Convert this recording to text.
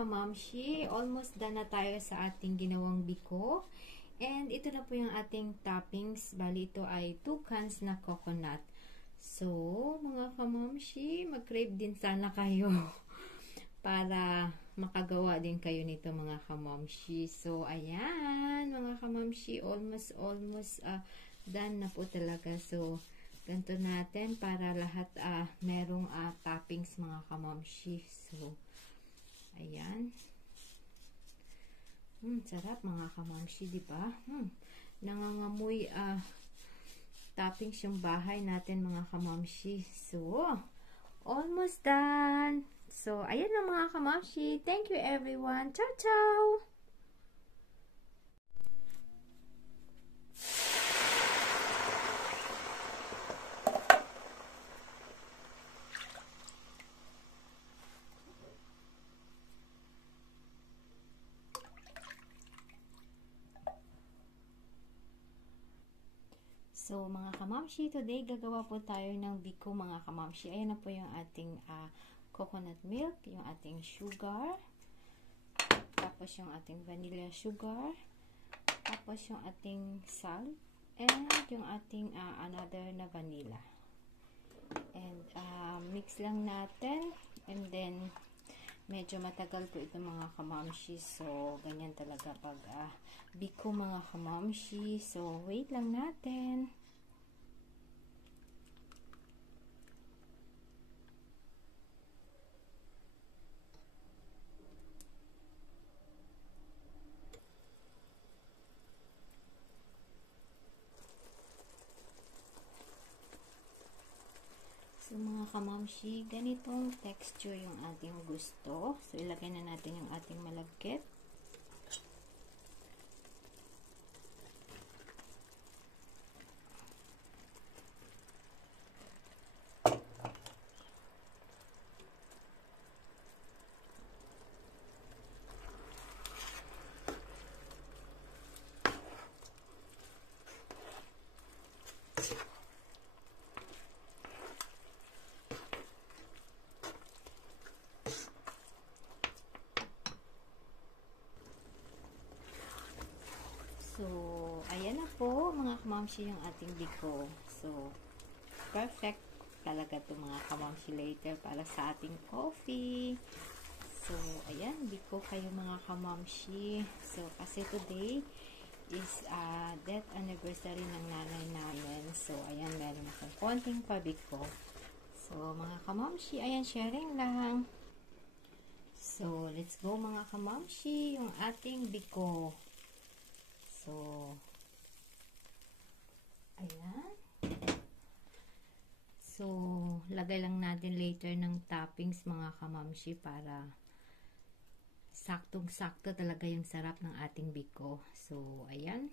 Kamamshi, almost done na tayo sa ating ginawang biko. And ito na po yung ating toppings. Bali, ito ay 2 cans na coconut. So, mga kamamshi, mag-crave din sana kayo para makagawa din kayo nito mga kamamshi. So, ayan, mga kamamshi, almost done na po talaga. So, ganito natin para lahat merong toppings mga kamamshi. So, ayan. Sarap mga kamamshi, di ba? Nangangamoy toppings yung bahay natin mga kamamshi. So, almost done. So, ayan na mga kamamshi. Thank you everyone. Ciao, ciao! So, mga kamamshi, today gagawa po tayo ng biko mga kamamshi. Ayan na po yung ating coconut milk, yung ating sugar, tapos yung ating vanilla sugar, tapos yung ating salt, and yung ating another na vanilla. And mix lang natin, and then medyo matagal po ito mga kamamshi. So, ganyan talaga pag biko mga kamamshi. So, wait lang natin. So, mga kamamshi, ganitong texture yung ating gusto. So, ilagay na natin yung ating malagkit. So, ayan na po mga kamamshi yung ating biko. So, perfect talaga to mga kamamshi later para sa ating coffee. So, ayan, biko kayo mga kamamshi. So, kasi today is death anniversary ng nanay namin. So, ayan, meron akong konting pabiko. So, mga kamamshi, ayan, sharing lang. So, let's go mga kamamshi, yung ating biko. So, ayan. So, lagay lang natin later ng toppings mga kamamshi para saktong-sakto talaga yung sarap ng ating biko. So, ayan.